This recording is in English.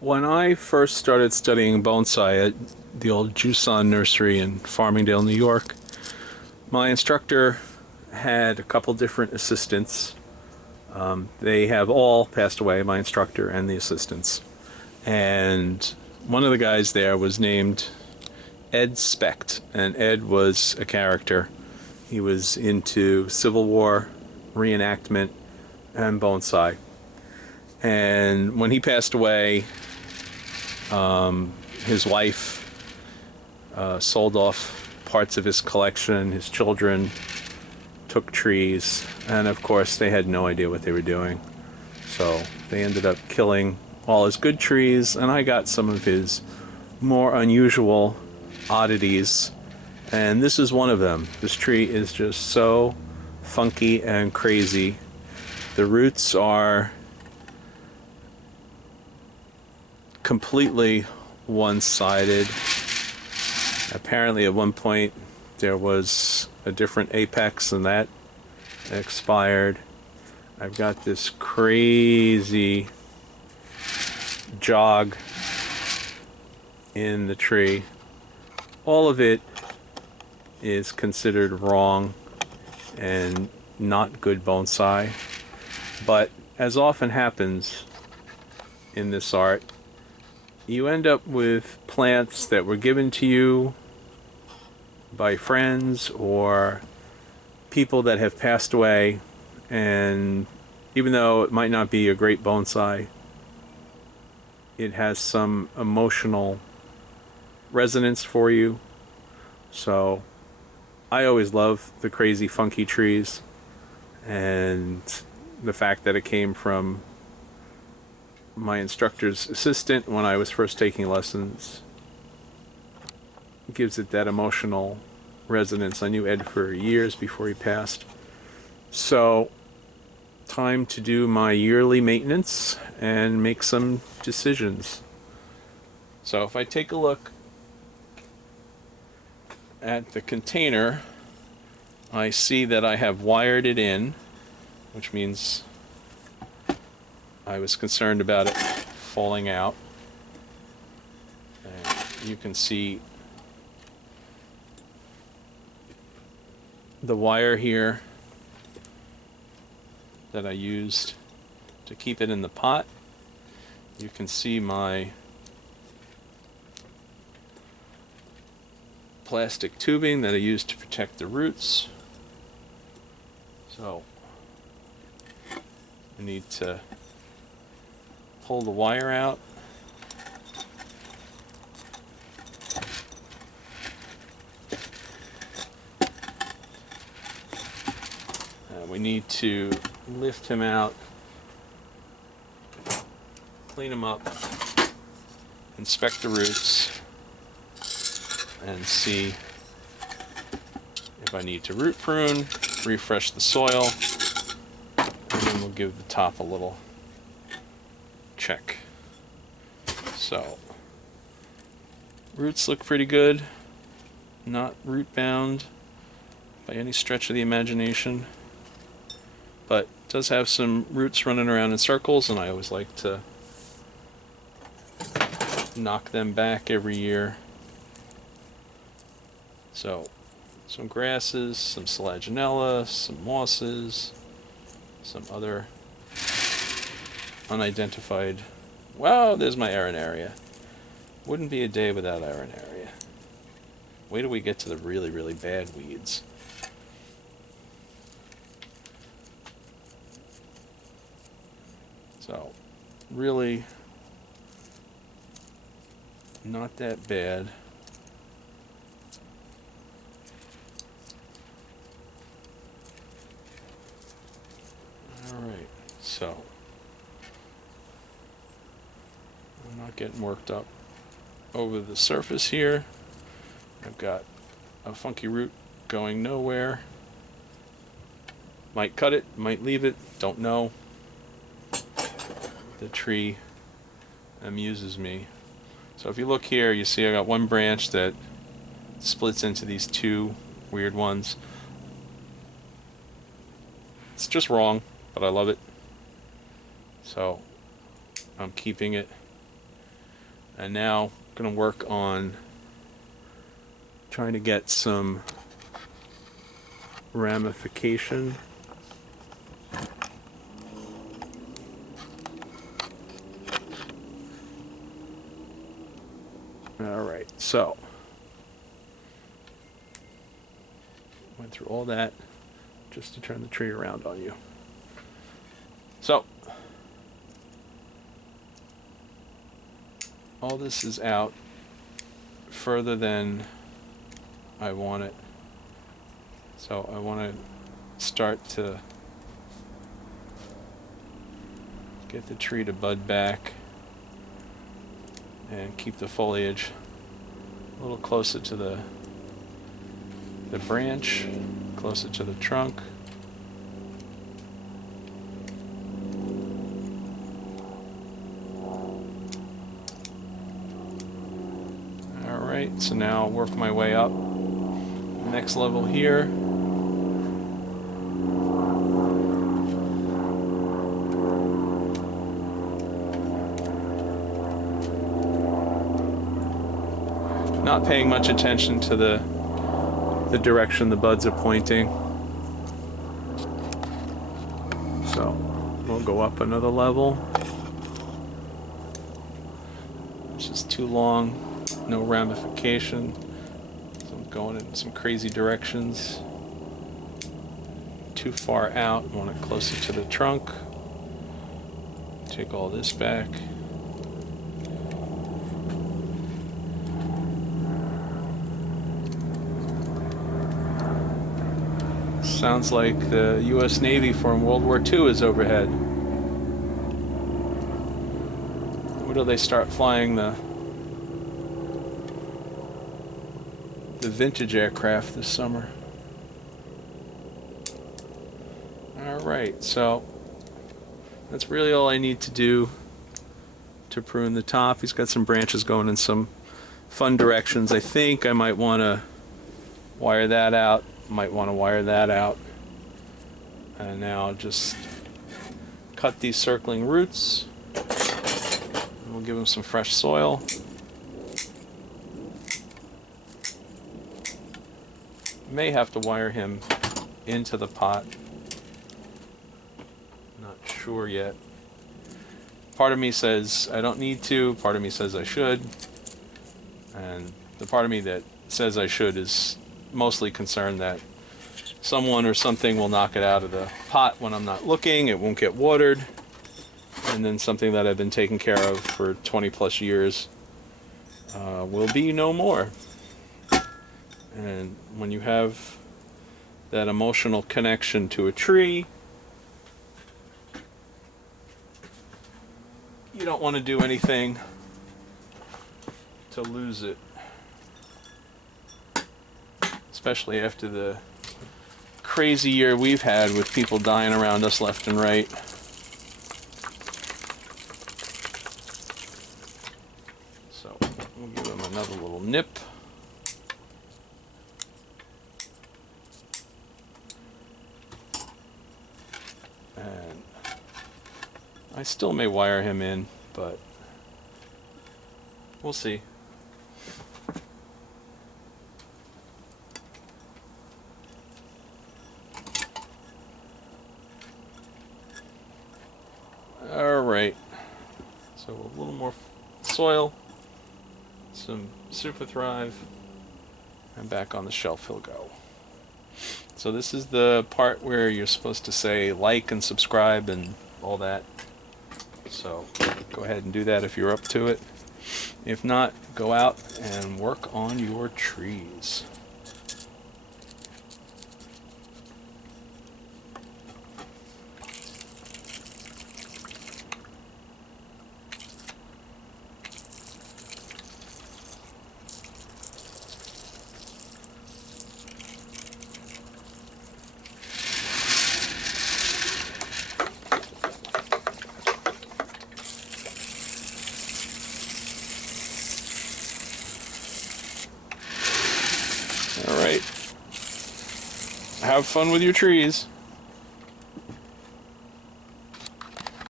When I first started studying bonsai at the old Jusan Nursery in Farmingdale, New York, my instructor had a couple different assistants. They have all passed away, my instructor and the assistants. And one of the guys there was named Ed Specht, and Ed was a character. He was into Civil War reenactment and bonsai. And when he passed away, his wife sold off parts of his collection. His children took trees, and of course, they had no idea what they were doing. So they ended up killing all his good trees, and I got some of his more unusual oddities, and this is one of them. This tree is just so funky and crazy. The roots are completely one-sided. Apparently at one point there was a different apex and that expired. I've got this crazy jog in the tree. All of it is considered wrong and not good bonsai, but as often happens in this art, you end up with plants that were given to you by friends or people that have passed away, and even though it might not be a great bonsai, it has some emotional resonance for you. So I always love the crazy funky trees, and the fact that it came from my instructor's assistant when I was first taking lessons gives it that emotional resonance. I knew Ed for years before he passed. So, time to do my yearly maintenance and make some decisions. So if I take a look at the container, I see that I have wired it in, which means I was concerned about it falling out. And you can see the wire here that I used to keep it in the pot. You can see my plastic tubing that I used to protect the roots. So I need to pull the wire out. We need to lift him out, clean him up, inspect the roots, and see if I need to root prune, refresh the soil, and then we'll give the top a little check. So, roots look pretty good, not root bound by any stretch of the imagination, but it does have some roots running around in circles, and I always like to knock them back every year. So, some grasses, some selaginella, some mosses, some other unidentified. Wow, there's my arenaria. Wouldn't be a day without arenaria. Wait till we get to the really, really bad weeds. So, really not that bad. Alright, so I'm not getting worked up over the surface here. I've got a funky root going nowhere. Might cut it, might leave it, don't know. The tree amuses me. So if you look here, you see I got one branch that splits into these two weird ones. It's just wrong, but I love it. So I'm keeping it. And now I'm going to work on trying to get some ramification. Alright, so went through all that just to turn the tree around on you. So all this is out further than I want it. So I want to start to get the tree to bud back and keep the foliage a little closer to the branch, closer to the trunk. Alright, so now I'll work my way up. Next level here. Not paying much attention to the direction the buds are pointing. So we'll go up another level. It's just too long, no ramification. So I'm going in some crazy directions. Too far out, I want it closer to the trunk. Take all this back. Sounds like the U.S. Navy from World War II is overhead. When do they start flying the vintage aircraft this summer? Alright, so that's really all I need to do to prune the top. He's got some branches going in some fun directions. I think I might want to wire that out. Might want to wire that out. And now just cut these circling roots. And we'll give him some fresh soil. May have to wire him into the pot. Not sure yet. Part of me says I don't need to, part of me says I should. And the part of me that says I should is mostly concerned that someone or something will knock it out of the pot when I'm not looking, it won't get watered, and then something that I've been taking care of for 20 plus years will be no more. And when you have that emotional connection to a tree, you don't want to do anything to lose it. Especially after the crazy year we've had with people dying around us left and right. So we'll give them another little nip. And I still may wire him in, but we'll see. Alright, so a little more soil, some Super Thrive, and back on the shelf he'll go. So this is the part where you're supposed to say like and subscribe and all that. So go ahead and do that if you're up to it. If not, go out and work on your trees. Alright. Have fun with your trees.